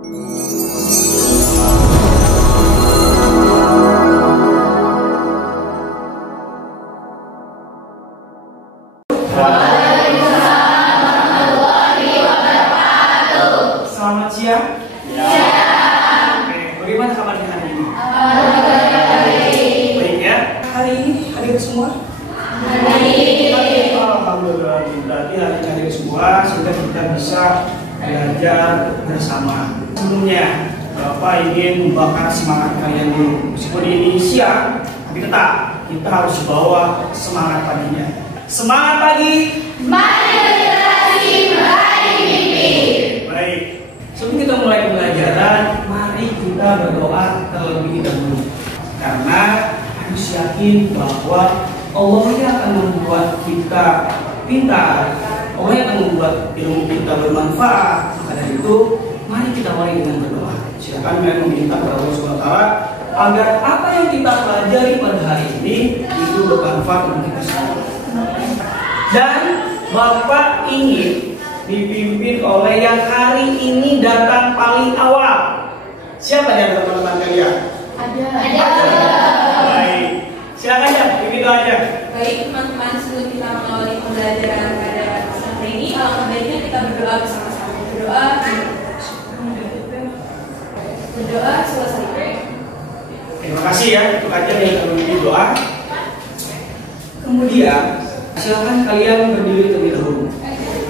Selamat siang. Oke, bagaimana kabarnya hari ini? Baik ya. Hari ini hadir semua? Alhamdulillah. Berarti hari ini hadir semua sehingga kita bisa belajar bersama. Sebelumnya, Bapak ingin membakar semangat kalian dulu. Meskipun ini siang, tapi tetap kita harus bawa semangat paginya. Semangat pagi. Baik. Sebelum kita mulai pembelajaran, mari kita berdoa terlebih dahulu. Karena harus yakin bahwa Allah yang akan membuat kita pintar, Allah yang akan membuat ilmu kita bermanfaat. Maka dari itu, mari kita mulai dengan berdoa. Silakan kalian meminta kepada Allah SWT agar apa yang kita pelajari pada hari ini itu bermanfaat untuk kita semua. Dan Bapak ingin dipimpin oleh yang hari ini datang paling awal. Siapa di antara teman-teman kalian? Ada. Baik. Silakan ya, pimpin doa aja. Baik teman-teman, sebelum kita mengawali pembelajaran pada pesantren ini, alangkah baiknya kita berdoa bersama-sama. Berdoa selesai. Terima kasih ya untuk ajar yang telah memimpin doa. Kemudian silakan kalian berdiri terlebih dahulu.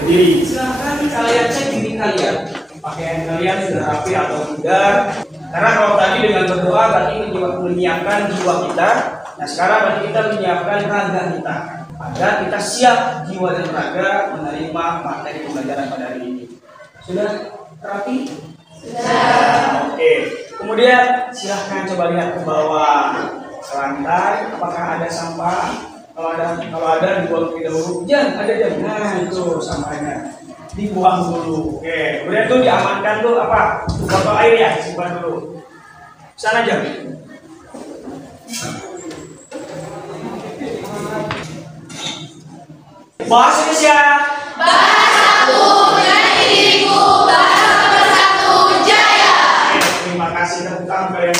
Berdiri. Silakan kalian cek diri kalian. Pakaian kalian sudah rapi atau tidak? Karena kalau tadi dengan berdoa berarti menyiapkan jiwa kita. Nah sekarang berarti kita menyiapkan raga kita agar kita siap jiwa dan raga menerima materi pembelajaran pada hari ini. Sudah rapi? Sudah. Oke. Kemudian silahkan coba lihat ke bawah ke lantai. Apakah ada sampah? Kalau ada dibuang terlebih dahulu. Jangan. Nah itu sampahnya dibuang dulu. Oke. Kemudian tuh diamankan tuh apa? Botol air ya, simpan dulu. Sana aja. Bahasa Indonesia. Bahasa menjadi diriku, bahasa bersatu jaya. Terima kasih tepuk tangan kalian.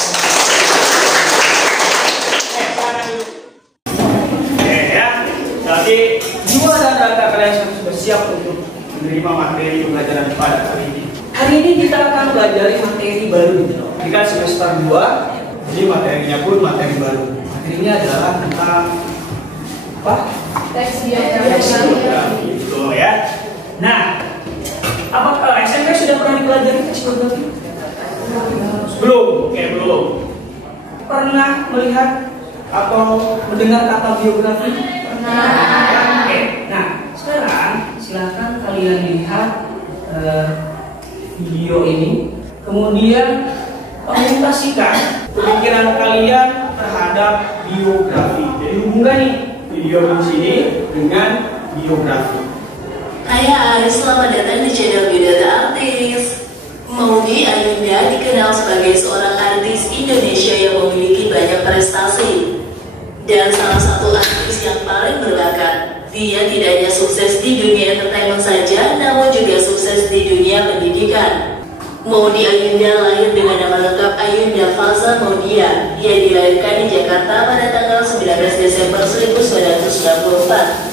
Ya. Berarti jiwa dan raga kalian sudah siap untuk menerima materi pembelajaran pada hari ini. Hari ini kita akan belajar materi baru gitu. Ini kan semester 2, jadi materinya pun materi baru. Materinya adalah tentang apa? Teks Geografi gitu ya. Nah, apakah SMP sudah pernah dipelajari teks geografi? Belum. Belum. Pernah melihat atau mendengar kata biografi? Pernah. Nah, sekarang silakan kalian lihat video ini, kemudian komunikasikan pemikiran kalian terhadap biografi. Jadi hubungkan nih video di sini dengan biografi. Hai, selamat datang di channel Biodata Artis. Maudy Ayunda dikenal sebagai seorang artis Indonesia yang memiliki banyak prestasi dan salah satu artis yang paling berbakat. Dia tidak hanya sukses di dunia entertainment saja, namun juga sukses di dunia pendidikan. Maudy Ayunda lahir dengan nama lengkap Ayunda Falza Maudia. Ia dilahirkan di Jakarta pada tanggal 19 Desember 1994.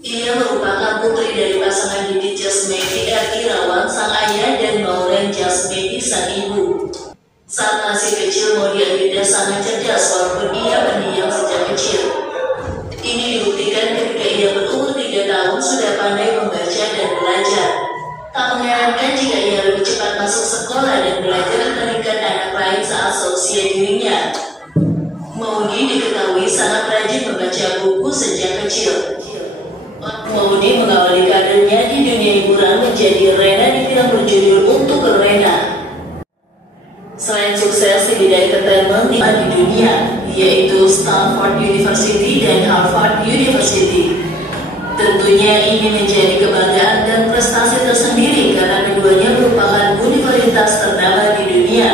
Ia merupakan putri dari pasangan Didi Jasmedi R. Irawan sang ayah dan Mauren Jasmedi sang ibu. Saat masih kecil, Maudy Ayunda sangat cerdas walaupun ia pendiam sejak kecil. Ini dibuktikan ketika ia berumur 3 tahun sudah pandai membaca dan belajar. Tak mengherankan jika ia lebih cepat masuk sekolah dan belajar meningkat anak lain saat seusia dirinya. Maudy diketahui sangat rajin membaca buku sejak kecil. Maudy mengawali karirnya di dunia hiburan menjadi Rena di film berjudul Untuk Rena. Selain sukses di bidang entertainment di dunia, yaitu Stanford University dan Harvard University. Tentunya ini menjadi kebanggaan dan prestasi tersendiri karena keduanya merupakan universitas ternama di dunia.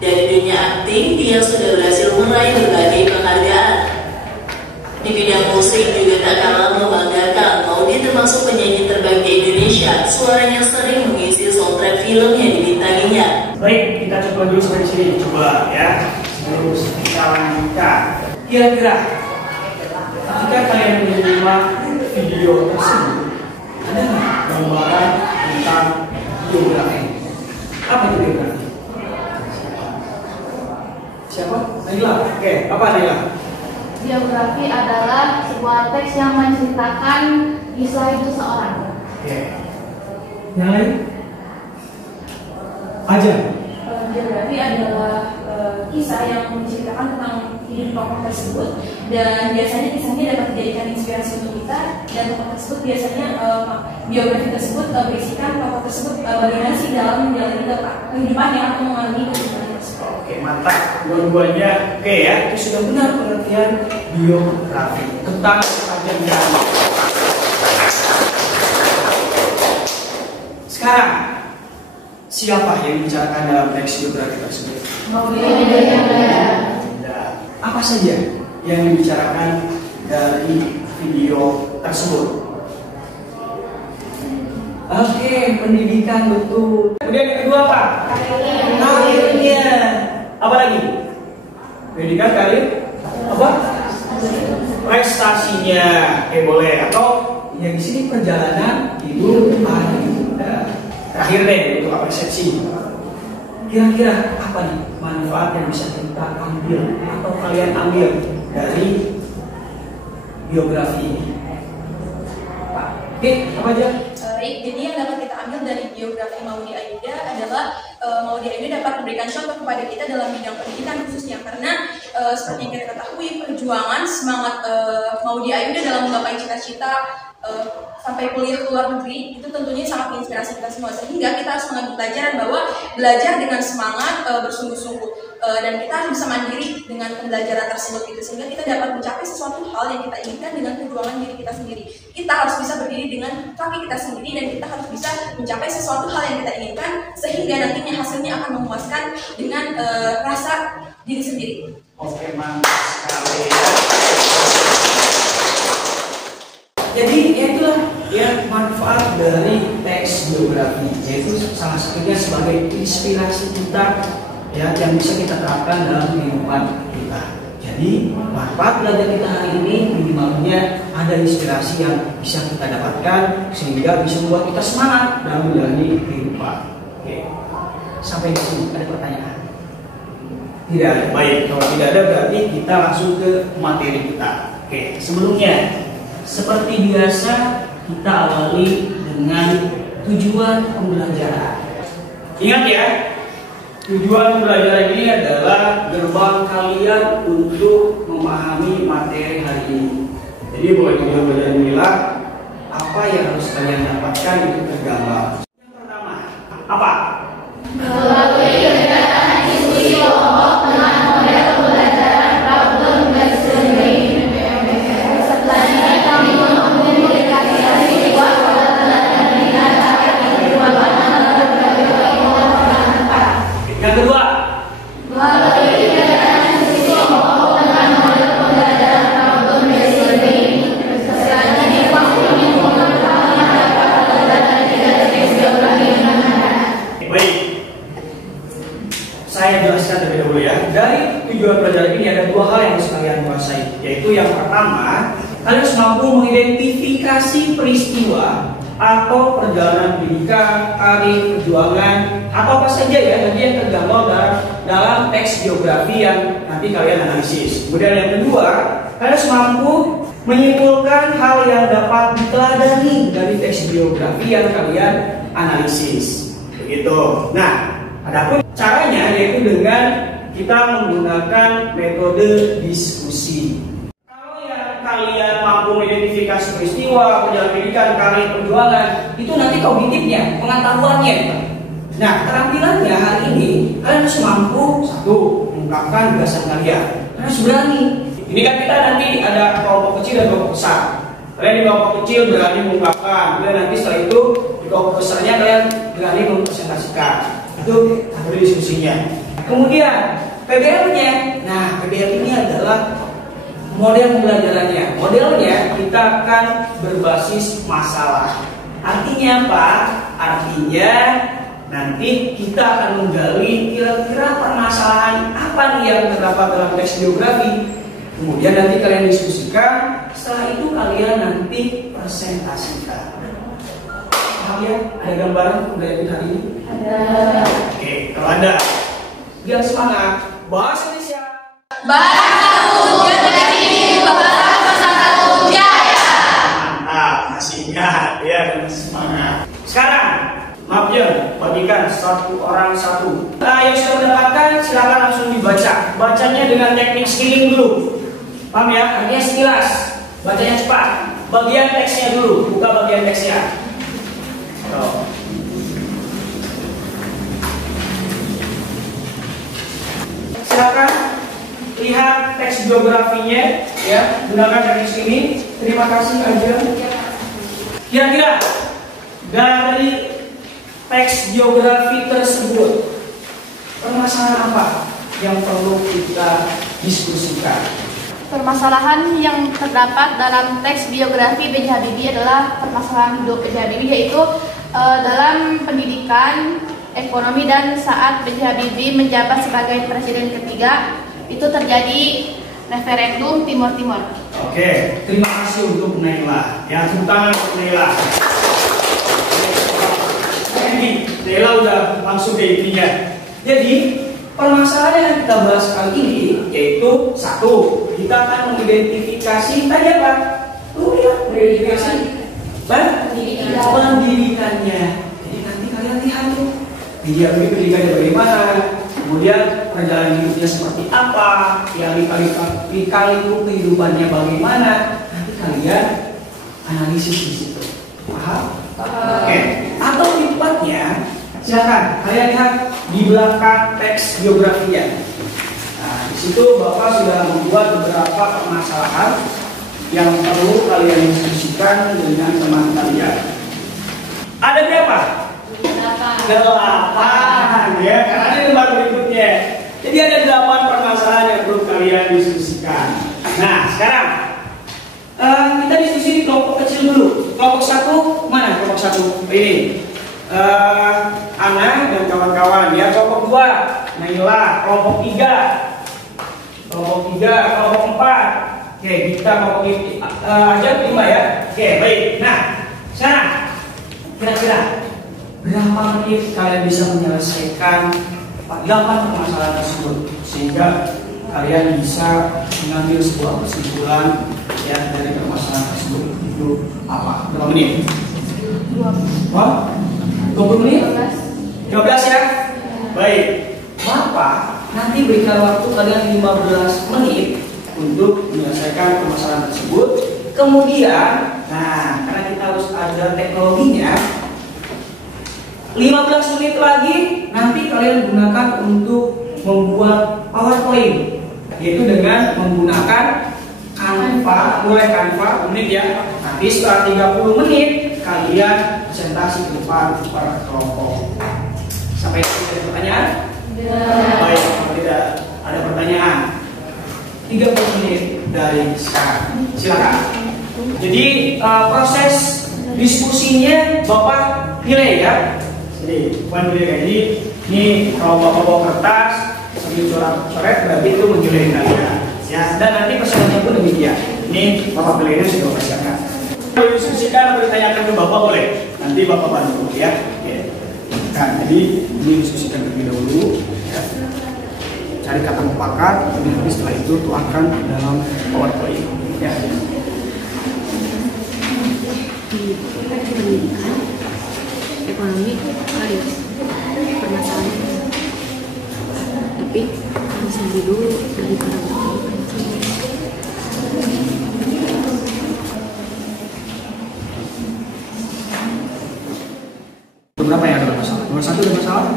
Dari dunia akting, dia sudah berhasil meraih berbagai penghargaan. Di bidang musik juga tak kalah membanggakan. Maudy termasuk penyanyi terbaik di Indonesia. Suaranya sering mengisi soundtrack film yang dibintangi lainnya. Baik, kita coba dulu sampai sini. Coba ya. Terus kita lanjutkan. Kira-kira ketika kalian menerima video tersebut, ada nggak gambaran tentang geografi? Apa itu geografi? Siapa? Naila. Oke, apa Naila? Biografi adalah sebuah teks yang menceritakan kisah hidup seseorang. Oke. Yang lain? Aja. Biografi adalah kisah yang menceritakan tentang hidup tokoh tersebut, dan biasanya kisahnya dapat dijadikan inspirasi untuk kita, dan tokoh tersebut biasanya biografi tersebut berisikan tokoh tersebut bagaimana sih dalam menjalani kehidupannya atau mengalami kehidupan tersebut. Oke, mantap. Dua-duanya oke ya. Itu sudah benar pengertian biografi tentang kepanjangan. Sekarang siapa yang membicarakan dalam teks biografi tersebut? Apa saja yang dibicarakan dari video tersebut? Oke, pendidikan betul. Kemudian yang kedua apa? Karirnya. Apa lagi? Pendidikan, karir, apa? Prestasinya. Boleh. Atau yang di sini perjalanan hidup Anda. Terakhir deh untuk persepsi. Kira-kira apa nih manfaat yang bisa kita ambil atau kalian ambil dari biografi ini? Oke, apa aja? Baik, jadi yang dapat kita ambil dari biografi Maudy Ayunda adalah Maudy Ayunda dapat memberikan contoh kepada kita dalam bidang pendidikan khususnya, karena seperti yang kita ketahui perjuangan semangat Maudy Ayunda dalam menggapai cita-cita sampai kuliah ke luar negeri itu tentunya sangat menginspirasi kita semua, sehingga kita harus mengambil pelajaran bahwa belajar dengan semangat bersungguh-sungguh dan kita harus bisa mandiri dengan pembelajaran tersebut gitu, sehingga kita dapat mencapai sesuatu hal yang kita inginkan dengan perjuangan diri kita sendiri. Kita harus bisa berdiri dengan kaki kita sendiri dan kita harus bisa mencapai sesuatu hal yang kita inginkan, sehingga nantinya hasilnya akan memuaskan dengan rasa diri sendiri. Oke, mantap sekali. Jadi itulah ya manfaat dari teks biografi, yaitu salah satunya sebagai inspirasi kita ya yang bisa kita terapkan dalam kehidupan kita. Jadi manfaat belajar kita hari ini minimalnya ada inspirasi yang bisa kita dapatkan sehingga bisa membuat kita semangat dalam menjalani kehidupan. Oke, sampai di sini ada pertanyaan? Tidak ada. Baik, kalau tidak ada berarti kita langsung ke materi kita. Oke, sebelumnya seperti biasa kita awali dengan tujuan pembelajaran. Ingat ya, tujuan pembelajaran ini adalah gerbang kalian untuk memahami materi hari ini. Jadi boleh tujuan pembelajaran inilah apa yang harus kalian dapatkan itu tergambar. Yang pertama, apa? Melalui kegiatan diskusi kelompok dengan model pembelajaran problem based learning. Setelahnya kami mengkomunikasikan siswa pada pelajaran dengan target kehidupan dalam berbagai kelompok. Yang kedua, melalui kegiatan diskusi kelompok dengan model pembelajaran problem based learning. Setelahnya kami mengkomunikasikan pada pelajaran dengan teks biografi dengan baik. Saya jelaskan terlebih dahulu ya. Dari tujuan pelajaran ini ada dua hal yang harus kalian kuasai, yaitu yang pertama, kalian harus mampu mengidentifikasi peristiwa atau perjalanan pendidikan, karir, perjuangan, atau apa saja ya nanti yang tergambar dalam teks biografi yang nanti kalian analisis. Kemudian yang kedua, kalian harus mampu menyimpulkan hal yang dapat diteladani dari teks biografi yang kalian analisis. Begitu. Nah, adapun caranya yaitu dengan kita menggunakan metode diskusi. Kalau yang kalian mampu mengidentifikasi peristiwa, perjalanan pendidikan, karir, perjuangan, itu nanti kognitifnya, pengetahuannya. Nah, keterampilannya hari ini kalian harus mampu satu mengungkapkan gagasan kalian. Kalian harus berani. Ini kan kita nanti ada kelompok kecil dan kelompok besar. Kalian di kelompok kecil berani mengungkapkan, kemudian nanti setelah itu di kelompok besarnya kalian berani mempresentasikan. Itu metode diskusinya. Kemudian PBL-nya, nah PBL ini adalah model pembelajarannya. Modelnya kita akan berbasis masalah. Artinya apa? Artinya Nanti kita akan menggali kira-kira permasalahan apa nih yang terdapat dalam teks geografi. Kemudian nanti kalian diskusikan. Setelah itu kalian nanti presentasikan. Paham ya? Ada gambaran untuk hari ini? Ada. Oke, kalau ada, biar semangat. Bahasa Indonesia. Bahasa Wujud dari Bahasa Satu Jaya. Mantap, masih ingat ya, dan semangat. Sekarang, maaf ya, bagikan satu orang satu. Yang sudah mendapatkan silakan langsung dibaca. Bacanya dengan teknik skimming dulu. Paham ya? Artinya sekilas. Bacanya cepat. Bagian teksnya dulu, buka bagian teksnya. Silakan lihat teks geografinya ya, gunakan teknik ini. Terima kasih aja. Kira-kira dari teks geografi tersebut permasalahan apa yang perlu kita diskusikan? Permasalahan yang terdapat dalam teks biografi B.J. Habibie adalah permasalahan hidup B.J. Habibie, yaitu dalam pendidikan, ekonomi, dan saat B.J. Habibie menjabat sebagai presiden ketiga, itu terjadi referendum Timur Timur. Oke, terima kasih untuk Naila. Ya, tepuk tangan untuk Naila. Ini Naila udah langsung ke intinya. Jadi permasalahan yang kita bahas kali ini yaitu satu, kita akan mengidentifikasi tadi apa? Tuh ya, mengidentifikasi pendidikannya. Jadi nanti kalian lihat tuh dia pendidikannya bagaimana, kemudian perjalanan hidupnya seperti apa, ya lika-liku kehidupannya bagaimana. Nanti kalian analisis di situ. Paham? Oke. Atau tempatnya, silakan kalian lihat di belakang teks biografinya. Nah, di situ Bapak sudah membuat beberapa permasalahan yang perlu kalian diskusikan dengan teman kalian. Ada berapa? 8 ya, karena ini lembar berikutnya. Jadi ada 8 permasalahan yang perlu kalian diskusikan. Nah, sekarang kita diskusi di kelompok kecil dulu. Kelompok 1 mana? Kelompok 1 ini. Ana dan kawan-kawan ya. Kelompok 2 Naila. Kelompok 3 kelompok 4. Oke, kita kelompok aja 5 ya. Oke, baik. Nah, sekarang kira-kira berapa menit kalian bisa menyelesaikan 8 permasalahan tersebut sehingga kalian bisa mengambil sebuah kesimpulan ya dari permasalahan tersebut itu apa? Berapa menit? 20 menit? 15 ya? Baik. Bapak nanti berikan waktu kalian 15 menit untuk menyelesaikan permasalahan tersebut. Kemudian, nah, karena kita harus ada teknologinya, 15 menit lagi nanti kalian gunakan untuk membuat PowerPoint, yaitu dengan menggunakan Canva, mulai Canva menit ya. Nanti setelah 30 menit kalian presentasi ke depan para kelompok. Sampai ada pertanyaan? Baik, kalau tidak ada pertanyaan, 30 menit dari sekarang. Silakan. Jadi proses diskusinya Bapak pilih ya. Jadi bukan pilih kayak ini kalau Bapak bawa kertas sambil coret berarti itu menilai kalian. Ya, dan nanti persoalannya pun demikian. Ini Bapak pilihnya sudah persiapkan. Kalau diskusikan atau ditanyakan ke Bapak boleh. Nanti Bapak bantu ya. Oke. Nah, jadi ini diskusikan terlebih dahulu. Ya. Cari kata mufakat, kemudian setelah itu tuangkan dalam PowerPoint. Ya. Pendidikan, ekonomi, karir, permasalahan. Tapi harus lebih dulu dari para Berapa yang ada masalah? Nomor 1 ada masalah?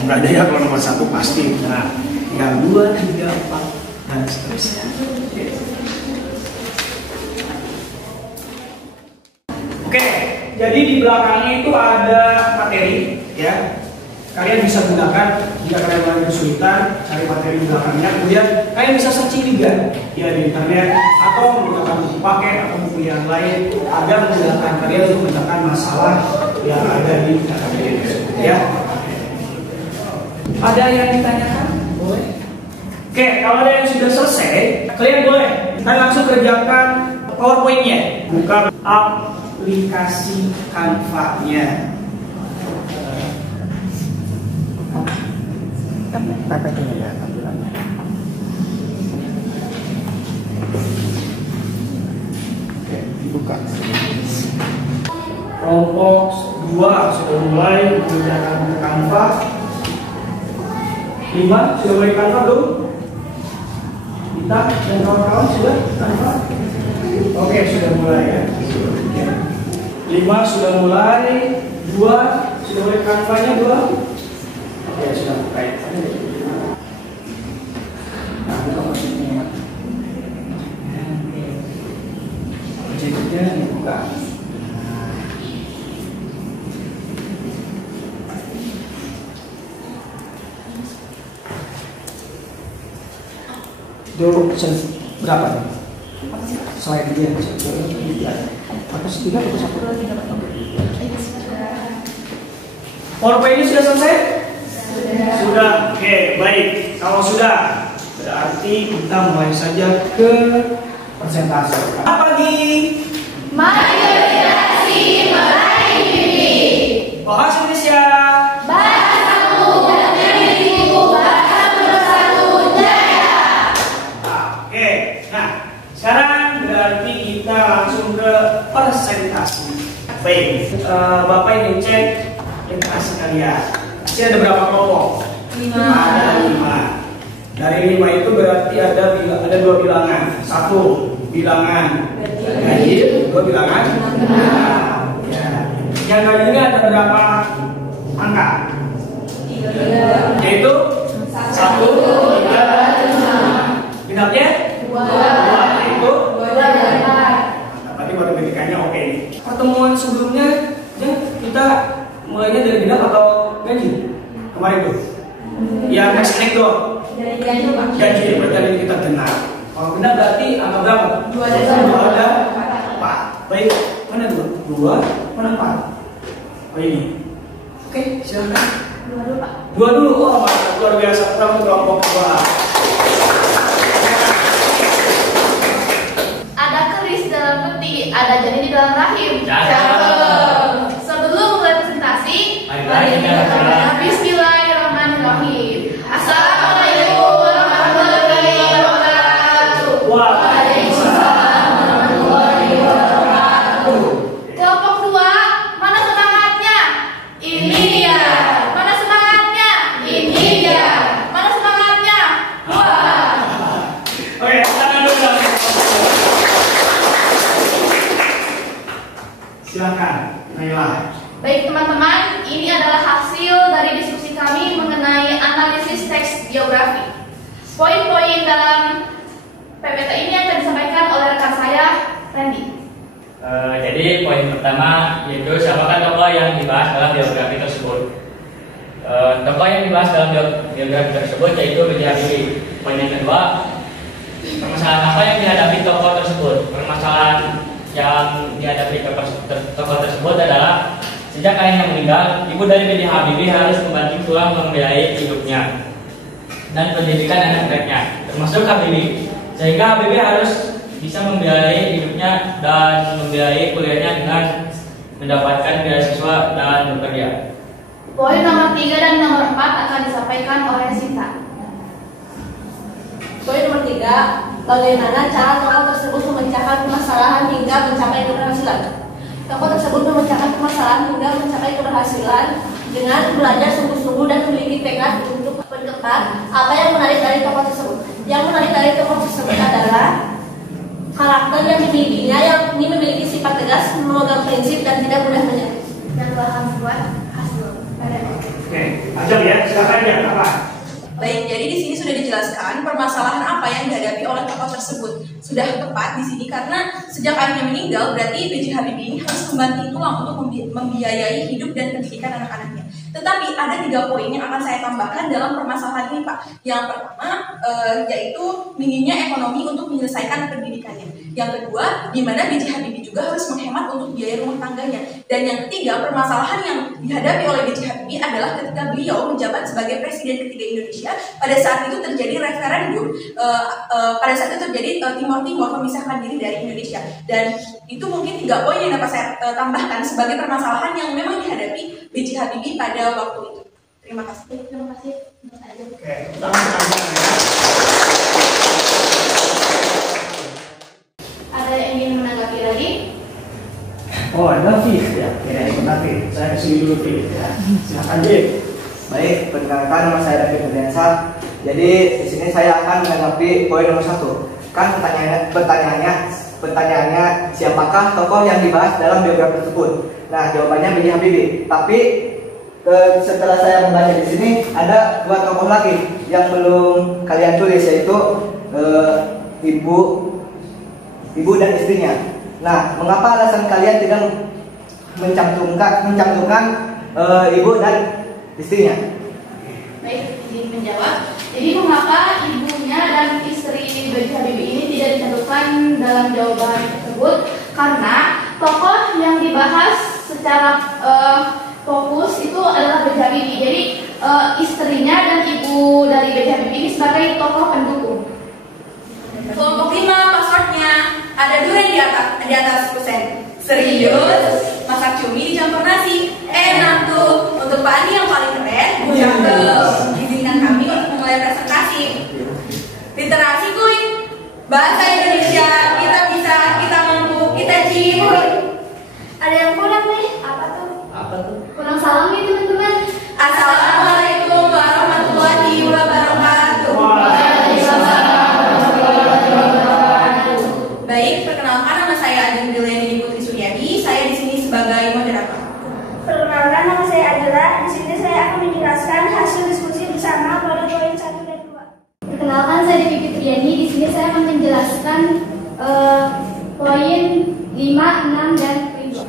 Enggak ada ya, kalau nomor 1 pasti. Nah, yang 2, 3, 4 dan seterusnya. Oke, jadi di belakangnya itu ada materi ya. Kalian bisa gunakan jika kalian mulai kesulitan, cari materi di belakangnya. Kemudian kalian bisa searching juga ya di internet atau menggunakan buku paket atau buku yang lain agar memudahkan kalian untuk memecahkan masalah yang ada di KKBM tersebut ya. Ada yang ditanyakan? Boleh. Oke, kalau ada yang sudah selesai, kalian boleh kita langsung kerjakan PowerPoint-nya. Buka aplikasi Canva-nya. PPT-nya ya tampilannya. Oke, dibuka. Kelompok 2 sudah mulai menggunakan Canva. 5 sudah mulai Canva belum? Kita dan kawan-kawan sudah Canva? Oke, sudah mulai ya. 5 sudah mulai, 2 sudah mulai Canva-nya 2. Oke, sudah mulai. Nah, buka maksudnya. Objeknya dibuka. Itu berapa nih? Slide dia. Atau setiga atau satu? PowerPoint ini sudah selesai? Sudah. Oke, baik. Kalau sudah, berarti kita mulai saja ke presentasi. Apa pagi? Mayoritasasi meraih mimpi. Bahasa Indonesia. Sekarang berarti kita langsung ke presentasi. Baik, Bapak ingin cek literasi kalian. Pasti ada berapa kelompok? 5. Ada 5. Dari 5 itu berarti ada 2 bilangan. 1 bilangan ganjil, 2 bilangan genap. Ya. Yang ganjilnya ada berapa angka? 3. Yaitu 1, 3, 5. Genapnya 2. Tadi matematikanya oke nih. Pertemuan sebelumnya ya, kita mulainya dari genap atau ganjil? Kemarin tuh. Ya naik doang. Dari ganjil, Pak. Ganjil berarti hari ini kita genap. Kalau genap berarti angka berapa? 2 ada 4. Baik, mana 2? Mana 4? Oh ini. Oke, silakan. 2 dulu, Pak. 2 dulu. Oh, luar biasa. Kamu kelompok 2. Ada janin di dalam rahim. Sebelum mulai presentasi, mari kita berdoa. Bismillahirrahmanirrahim. Assalamualaikum warahmatullahi wabarakatuh. Waalaikumsalam warahmatullahi wabarakatuh. Kelompok 2, mana semangatnya? Ini dia. Mana semangatnya? Ini dia. Mana semangatnya? Wah. Oke, tangan dulu. Silakan, Naila. Baik teman-teman, ini adalah hasil dari diskusi kami mengenai analisis teks biografi. Poin-poin dalam PPT ini akan disampaikan oleh rekan saya, Randy. Jadi poin pertama yaitu siapakah tokoh yang dibahas dalam biografi tersebut. Tokoh yang dibahas dalam biografi tersebut yaitu B.J. Habibie. Poin yang kedua, permasalahan apa yang dihadapi tokoh tersebut. Permasalahan yang dihadapi tokoh tersebut adalah sejak ayahnya meninggal, ibu dari B.J. Habibie harus membanting tulang membiayai hidupnya dan pendidikan anak-anaknya, termasuk Habibie, sehingga Habibie harus bisa membiayai hidupnya dan membiayai kuliahnya dengan mendapatkan beasiswa dan bekerja. Poin nomor 3 dan nomor 4 akan disampaikan oleh Sinta. Poin nomor 3, bagaimana cara tokoh tersebut memecahkan permasalahan hingga mencapai keberhasilan. Tokoh tersebut memecahkan permasalahan hingga mencapai keberhasilan dengan belajar sungguh-sungguh dan memiliki tekad untuk berkembang. Apa yang menarik dari tokoh tersebut? Yang menarik dari tokoh tersebut adalah karakter yang dimilikinya, yang ini memiliki sifat tegas, memegang prinsip dan tidak mudah menyerah. Dan bahan buat hasil. Oke, ajak ya, silakan ya, apa? Baik, jadi di sini sudah dijelaskan permasalahan apa yang dihadapi oleh tokoh tersebut. Sudah tepat di sini karena sejak ayahnya meninggal, berarti B.J. Habibie ini harus membanting tulang untuk membiayai hidup dan pendidikan anak-anaknya. Tetapi ada 3 poin yang akan saya tambahkan dalam permasalahan ini, Pak. Yang pertama yaitu minimnya ekonomi untuk menyelesaikan pendidikannya. Yang kedua, di mana B.J. Habibie juga juga harus menghemat untuk biaya rumah tangganya. Dan yang ketiga, permasalahan yang dihadapi oleh B.J. Habibie adalah ketika beliau menjabat sebagai presiden ketiga Indonesia. Pada saat itu terjadi referendum, pada saat itu terjadi Timor memisahkan diri dari Indonesia. Dan itu mungkin 3 poin yang dapat saya tambahkan sebagai permasalahan yang memang dihadapi B.J. Habibie pada waktu itu. Terima kasih. Terima kasih. Oke, Ada yang ingin menanggapi lagi? oh, ada Fif ya, kira nanti saya kesini dulu Fif ya. Silakan Fif. Baik, perkenalkan nama saya David Nurdiansyah. Jadi di sini saya akan menanggapi poin nomor 1. Kan pertanyaannya siapakah tokoh yang dibahas dalam biografi tersebut? Nah, jawabannya B.J. Habibie. Tapi setelah saya membaca di sini ada 2 tokoh lagi yang belum kalian tulis, yaitu ibu dan istrinya. Nah, mengapa alasan kalian tidak mencantumkan ibu dan istrinya? Baik, izin menjawab. Jadi mengapa ibunya dan istri B.J. Habibie ini tidak dicantumkan dalam jawaban tersebut? Karena tokoh yang dibahas secara fokus itu adalah B.J. Habibie. Jadi istrinya dan ibu dari B.J. Habibie ini sebagai tokoh pendukung. Kelompok 5 passwordnya ada durian di atas kusen. Serius? Masak cumi dicampur nasi. Enak tuh. Untuk Pak Andi yang paling keren, izinkan kami untuk memulai presentasi. Literasi kuy. Bahasa Indonesia kita bisa, kita mampu, kita cium. Ada yang kurang nih? Apa tuh? Kurang salam nih teman-teman. Assalamualaikum warahmatullahi wabarakatuh. Baik, perkenalkan nama saya Ajeng Dileni Putri Suryadi. Saya di sini sebagai moderator. Perkenalkan nama saya Adela. Di sini saya akan menjelaskan hasil diskusi bersama pada poin 1 dan 2. Perkenalkan saya Devi Fitriani. Di sini saya akan menjelaskan poin 5, 6 dan poin 2.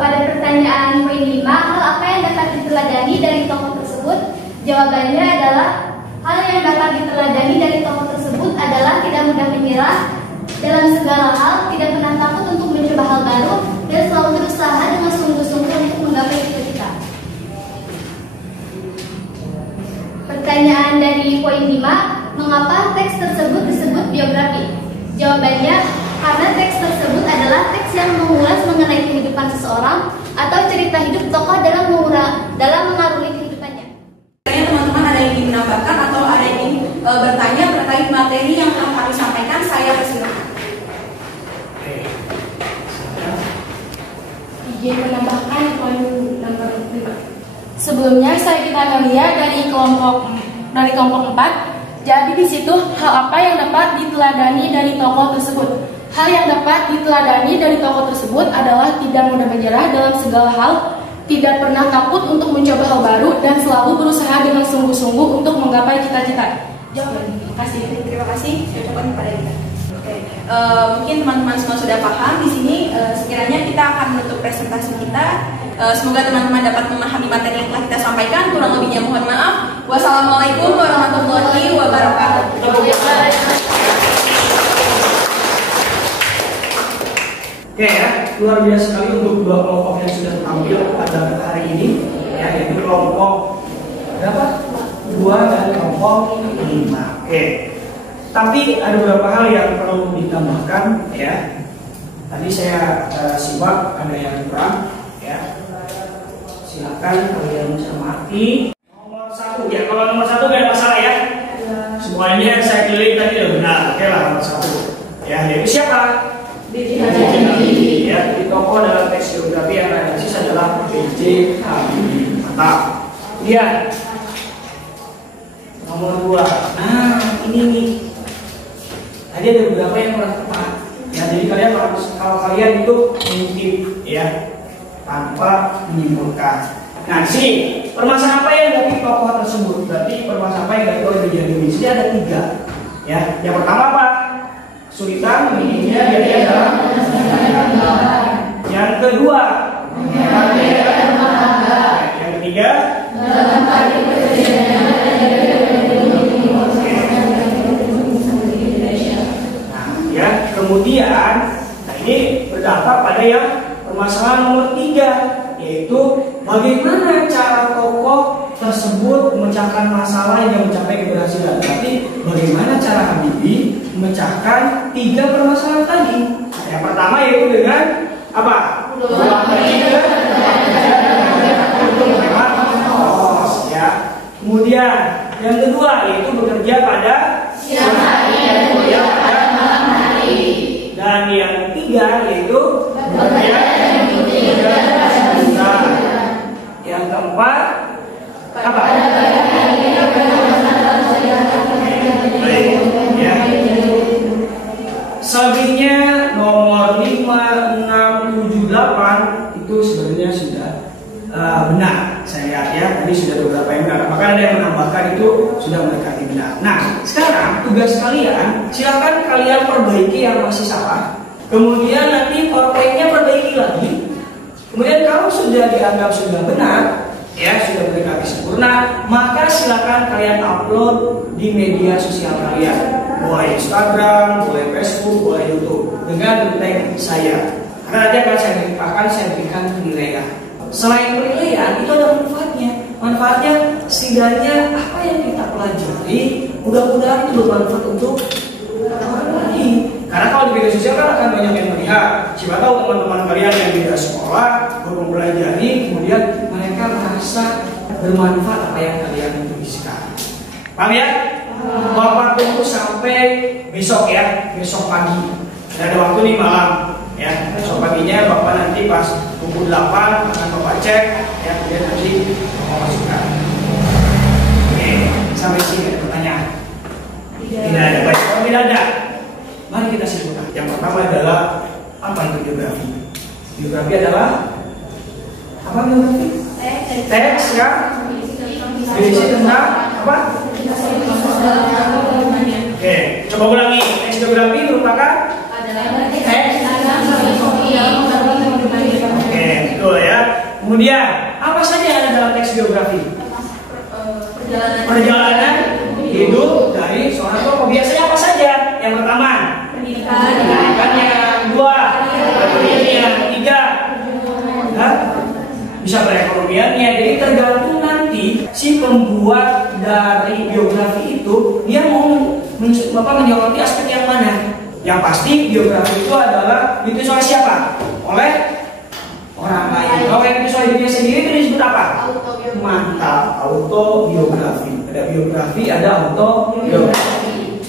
Pada pertanyaan poin 5, hal apa yang dapat diteladani dari tokoh tersebut? Jawabannya adalah hal yang dapat diteladani dari tokoh tersebut adalah tidak mudah menyerah dalam segala hal, tidak pernah takut untuk mencoba hal baru, dan selalu berusaha dengan sungguh-sungguh untuk menggapai cita-cita. Pertanyaan dari poin 5, mengapa teks tersebut disebut biografi? Jawabannya, karena teks tersebut adalah teks yang mengulas mengenai kehidupan seseorang atau cerita hidup tokoh dalam mengarungi kehidupannya. Teman-teman ada yang ingin menambahkan atau ada yang ingin bertanya terkait materi yang telah kami sampaikan, saya persilakan. Izin menambahkan poin nomor 5. Sebelumnya kita akan lihat dari kelompok 4. Jadi di situ hal apa yang dapat diteladani dari tokoh tersebut? Hal yang dapat diteladani dari tokoh tersebut adalah tidak mudah menyerah dalam segala hal, tidak pernah takut untuk mencoba hal baru, dan selalu berusaha dengan sungguh-sungguh untuk menggapai cita-cita. Terima kasih. Terima kasih. Saya ucapkan kepada kita. Mungkin teman-teman semua sudah paham di sini. Sekiranya kita akan menutup presentasi kita. Semoga teman-teman dapat memahami materi yang telah kita sampaikan. Kurang lebihnya mohon maaf. Wassalamualaikum warahmatullahi wabarakatuh. Oke ya, luar biasa sekali untuk 2 kelompok yang sudah tampil pada hari ini, ya, yaitu kelompok berapa? 2 dan kelompok 5. Oke. Tapi ada beberapa hal yang perlu ditambahkan, ya. Tadi saya simak ada yang kurang, ya. Silakan kalian cermati. Nomor 1 ya, kalau nomor 1 nggak ada masalah ya. Semuanya saya pilih tadi udah benar. Oke lah, nomor 1. Ya, yaitu siapa? B.J. Habibie. Ya, di tokoh dalam teks biografi yang realistis adalah B.J. Habibie. Mantap. Kemudian nomor 2. Nah, ini nih. Tadi ada beberapa yang kurang tepat. Ya, jadi kalian kalau kalian itu mengintip, ya, tanpa menyimpulkan. Nah, sini permasalahan apa yang dari tokoh tersebut? Berarti permasalahan apa yang dari oleh B.J. Habibie? Sini ada 3. Ya, yang pertama apa? Kesulitan memilikinya jadi adalah. Yang kedua, yang ketiga, nah, ya, kemudian, nah ini berdasar memecahkan masalah yang mencapai keberhasilan. Tapi bagaimana cara Habibie memecahkan 3 permasalahan tadi? Yang pertama yaitu dengan apa? Ya. Kemudian yang kedua yaitu bekerja pada siang hari dan bekerja pada malam hari. Dan yang ketiga yaitu bekerja pada bulan. Yang keempat apa? Ya. Selebihnya nomor 5, 6, 7, 8 itu sebenarnya sudah benar. Saya lihat ya, tadi sudah beberapa yang benar. Maka ada yang menambahkan itu sudah mendekati benar. Nah, sekarang tugas kalian, silakan kalian perbaiki yang masih salah. Kemudian nanti PowerPoint-nya perbaiki lagi. Kemudian kalau sudah dianggap sudah benar, ya sudah mendekati sempurna, maka silakan kalian upload di media sosial kalian, boleh Instagram, boleh Facebook, boleh YouTube, dengan tag saya. Karena nanti akan saya berikan penilaian. Selain penilaian, itu ada manfaatnya. Manfaatnya setidaknya apa yang kita pelajari, mudah-mudahan itu bermanfaat untuk orang lain. Karena kalau di media sosial kan akan banyak yang melihat. Siapa tahu teman-teman kalian yang tidak sekolah baru mempelajari, kemudian mereka merasa bermanfaat apa yang kalian tuliskan. Paham ya? Bapak tunggu sampai besok ya, besok pagi. Dan ada waktu nih malam ya. Besok paginya Bapak nanti pas pukul 8 akan Bapak cek ya, kemudian nanti Bapak masukkan. Oke, sampai sini ada pertanyaan? Tidak ada. Baik, kalau tidak ada, mari kita simpulkan. Yang pertama adalah apa itu biografi? Biografi adalah apa biografi? Teks ya. Berisi tentang apa? Oke, coba ulangi. Teks biografi merupakan teks. Oke, betul ya. Kemudian apa saja yang ada dalam teks biografi? Perjalanan hidup dari seorang tokoh. Biasanya apa saja? Yang pertama, pendidikannya. Yang kedua, yang ketiga, bisa perekonomiannya. Jadi tergantung nanti si pembuat dari biografi itu dia mau menyoroti aspek yang mana. Yang pasti biografi itu adalah ditulis oleh siapa? Oleh orang lain. Kalau yang ditulis oleh dirinya sendiri itu disebut apa? Mantap, autobiografi. Ada biografi, ada autobiografi.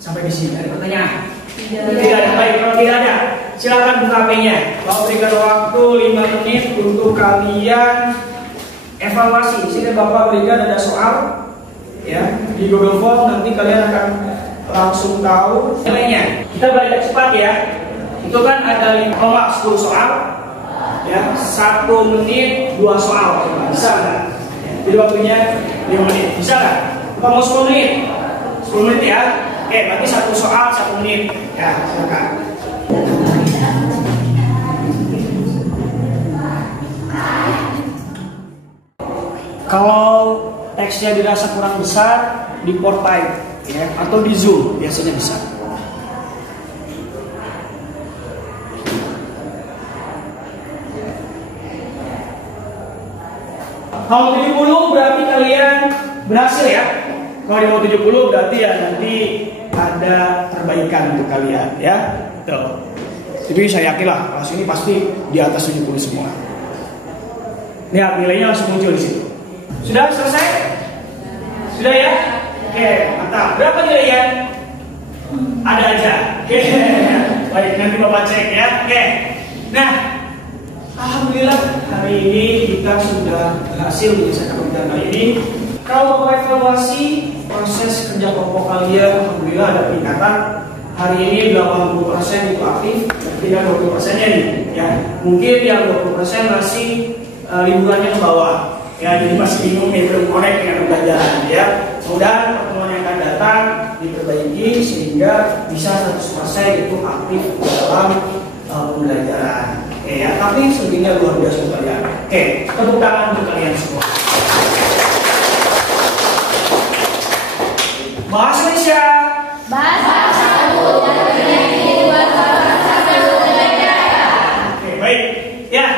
Sampai di sini ada pertanyaan? Tidak ada. Baik, kalau tidak ada, silakan buka HP-nya. Bapak berikan waktu 5 menit untuk kalian evaluasi. Di sini Bapak berikan ada soal ya di Google Form, nanti kalian akan langsung tahu nilainya. Kita belajar cepat ya. Itu kan ada 10 soal ya, 1 menit 2 soal. Bisa nggak? Jadi waktunya 5 menit. Bisa nggak? Kita mau 10 menit? 10 menit ya. Oke, berarti 1 soal 1 menit. Ya, silakan. Kalau teksnya dirasa kurang besar, di PowerPoint ya, atau di Zoom biasanya bisa. Kalau 70 berarti kalian berhasil ya. Kalau di bawah 70 berarti ya nanti ada perbaikan untuk kalian ya. Tuh. Jadi saya yakin lah kelas ini pasti di atas 70 semua. Lihat nilainya langsung muncul di situ. Sudah selesai? Sudah ya? Oke, mantap. Berapa nilainya? Ada aja. Oke. Baik, nanti Bapak cek ya. Oke. Nah, alhamdulillah hari ini kita sudah berhasil menyelesaikan pembelajaran kali ini. Kalau Bapak evaluasi proses kerja kelompok kalian, alhamdulillah ada peningkatan. Hari ini 80% itu aktif, tidak 20%-nya nih. Ya, mungkin yang 20% masih liburannya ke bawah. Ya, jadi masih bingung nih, belum connect dengan pembelajaran. Ya, mudah-mudahan pertemuan yang akan datang diperbaiki sehingga bisa 100% itu aktif dalam pembelajaran. Oke ya, tapi selebihnya luar biasa untuk kalian. Oke, tepuk tangan untuk kalian semua. Bahasa Indonesia. Bahasa satu buat Oke, baik. Ya,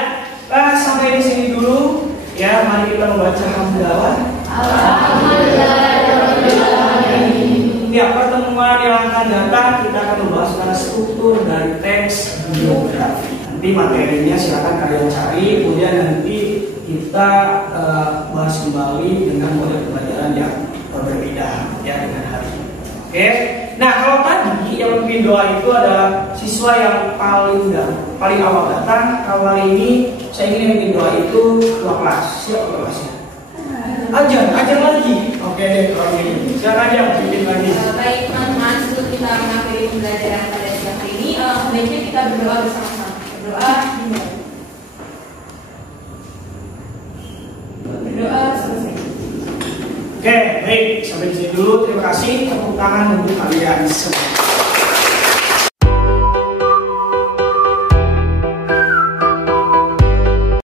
sampai di sini dulu. Ya, mari kita membaca hamdalah. struktur dari teks biografi. Nanti materinya silakan kalian cari, kemudian nanti kita bahas kembali dengan model pembelajaran yang berbeda ya dengan hari ini. Oke. Nah, kalau tadi yang memimpin doa itu adalah siswa yang paling awal datang. Kalau hari ini saya ingin memimpin doa itu ketua kelas. Siapa kelasnya? Ajar lagi. Oke deh, kalau gini. Silakan aja bikin lagi. Baik teman-teman, sebelum kita mengakhiri pembelajaran pada siang hari ini, sebaiknya kita berdoa bersama-sama. Berdoa selesai. Oke, baik. Sampai di sini dulu. Terima kasih. Tepuk tangan untuk kalian semua.